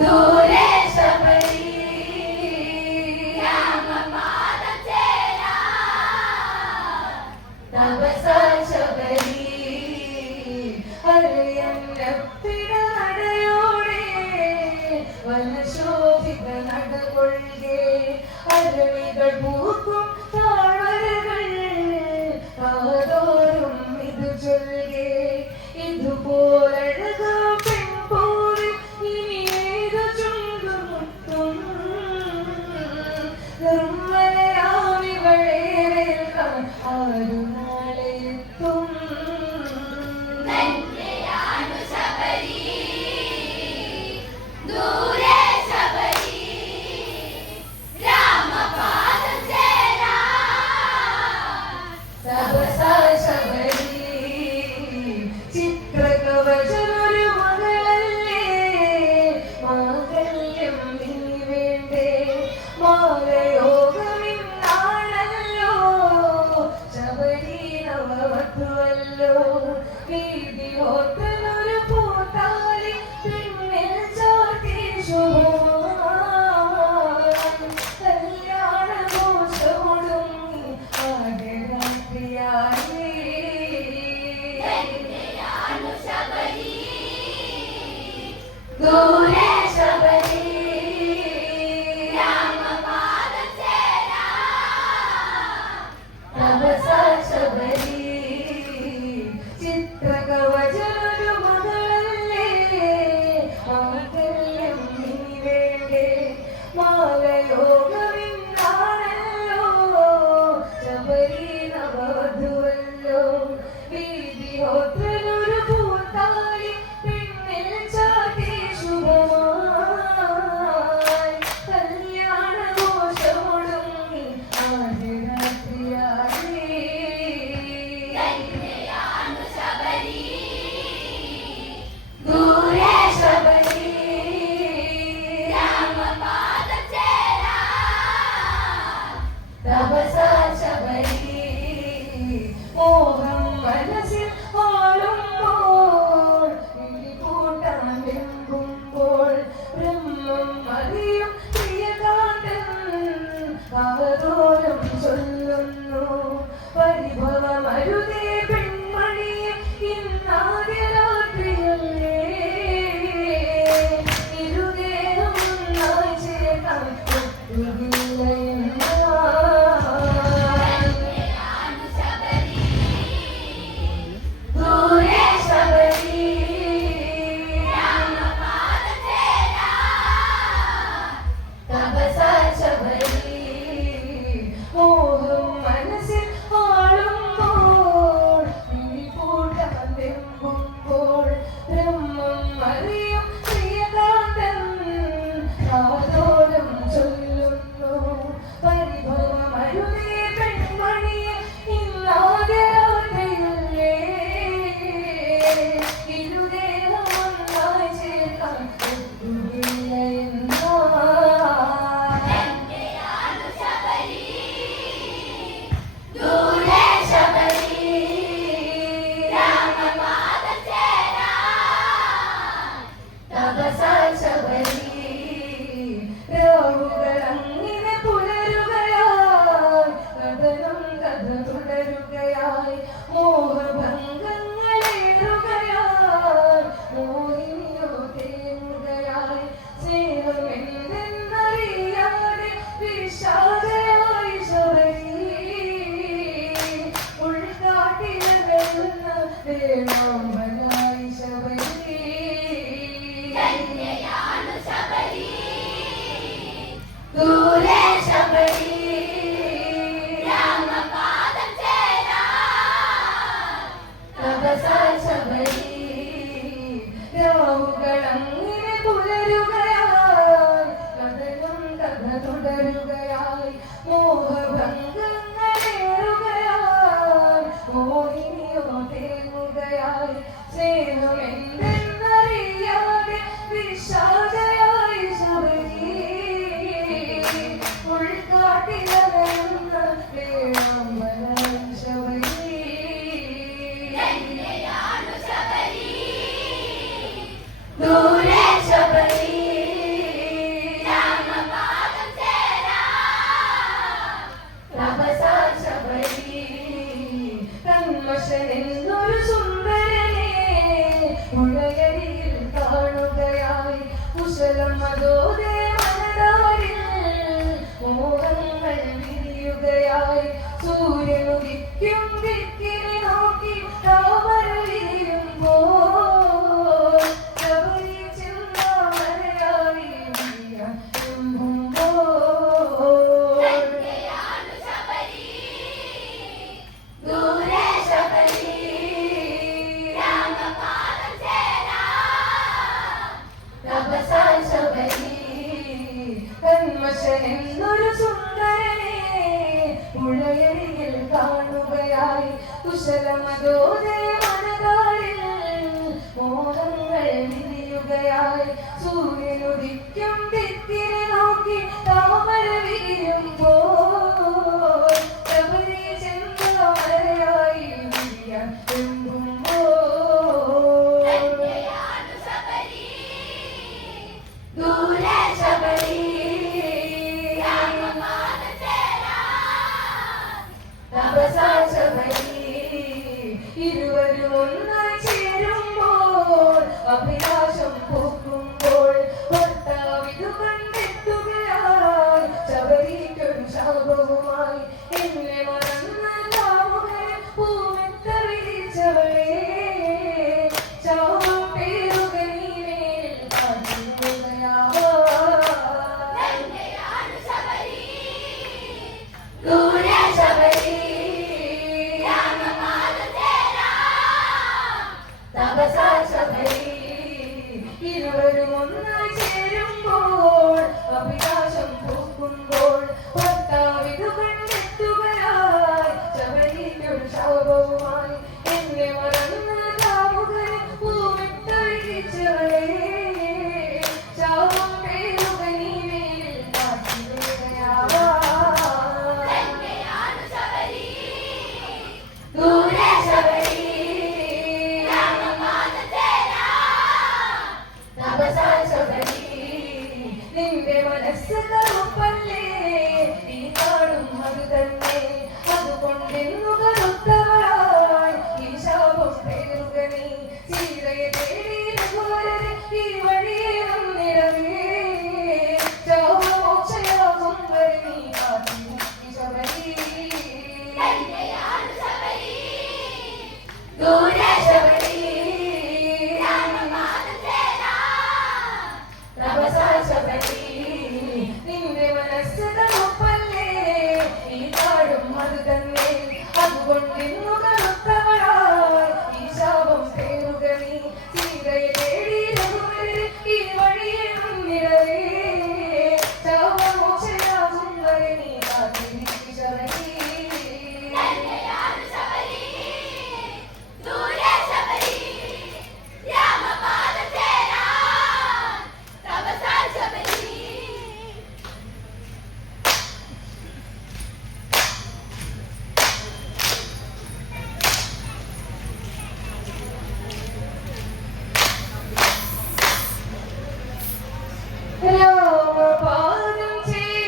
ദൂരെ ശബരി രാമപാദം ചേരാ തപസ ശബരി അറിയന്നപ്പിടയോടെ വനശോഭിത നടകൊള്ളുകെ അരളികൾ പൂക്കും താഴ്വരകൾ കാതോറും ഇത് ചൊല്ലുകെ ഇതുപോലഴകാ പെൺപോരിൽ ഇനി ഏതു ചുണ്ടുമുട്ടും നിർമ്മലയാമിവളെ വേൽക്കാൻ ആരു നാളെ എത്തും ചിത്രകവചനൊരു മകളല്ലേ മാംഗല്യം നീ വേണ്ടേ മാലയോഗമിന്നാണല്ലോ ശബരി നവവധുവല്ലോ വീതിയോത്തനൊരു പൂത്താലി പിന്നിൽ ചാർത്തി കല്യാണഘോഷമൊടുങ്ങി ആകെ രാത്രിയായി ദൂരെ ശബരി രാമപാദം ചേരാ തപസ ശബരി ചിത്രകവചനൊരു മകളല്ലേ മാംഗല്യം നീ വേണ്ടേ മാലയോഗമിന്നാണല്ലോ ശബരി നവവധുവല്ലോ വീതിയോത്രനൊരു പൂത്താലി പിന്നിൽ ചാത്തി ശുഭമാ കുശലം അതോടെ മനതാരിൽ മോഹങ്ങൾ വിരിയുകയായി സൂര്യനുദിക്കും ദിക്കിനെ നോക്കി താമര വിരിയുമ്പോൾ ശബരി ചിന്താമരയായി എന്നൊരു സുന്ദരനെ പുഴയരികിൽ കാണുകയായി കുശലമതോടെ മനതാരിൽ മോഹങ്ങൾ വിരിയുകയായി സൂര്യനുദിക്കും ദിക്കിനെ നോക്കി താമര വിരിയുമ്പോൾ ശബരി ചെന്താമരയായി വിരിയാൻ ഇരുവരും ഒന്നായി ചേരുമ്പോൾ അഭിലാഷം പൂക്കുമ്പോൾ ഭർത്താവിതു കണ്ടെത്തുകയായി ശബരിക്കൊരു ശാപവുമായി എന്നെ മറന്ന കാമുകൻ പൂമെത്ത വിരിച്ചവളെ ശാപം പേരുക നീമേൽ ഇരുവരും ഒന്നായി ചേരുമ്പോൾ അഭിലാഷം പൂക്കുമ്പോൾ ഭർത്താവിതു കണ്ടെത്തുകയായി ശബരിക്കൊരു ശാപവുമായി എന്നെ മറന്ന കാമുകൻ പൂവിട്ട വിരിച്ചവളെ ശാപം പേരുക നീമേൽ കാട്ടിടുകയാവാ നിന്റെ മനസ്സ് കറുപ്പല്ലേ നീ കാണും അത് തന്നെ അതുകൊണ്ടെന്നു കറുത്തവളായി ഈ ശാപം പേരുക നീ സീതയെ തേടി രഘുവരനെ ഈ വഴിയെ വന്നിടവേ ശാപമോക്ഷയാകും വരെ നീ കാത്തിരിക്കും ശബരി നിന്റെ മനസ്സ് കറുപ്പല്ലേ നീ താഴും അത് തന്നെ അതുകൊണ്ടിന്നു കറുത്തവളായി ഈ ശാപം പേരുക നീ സീതയെ തേടി രഘുവരനെ ഈ വഴിയെ മുന്നിടവേ ശാപമോക്ഷയാകും വരെ നീ കാത്തിരിക്കും ശബരി രാമപാദം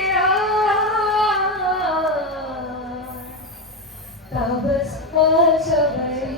ചേരാ തപസ്വാ ശബരി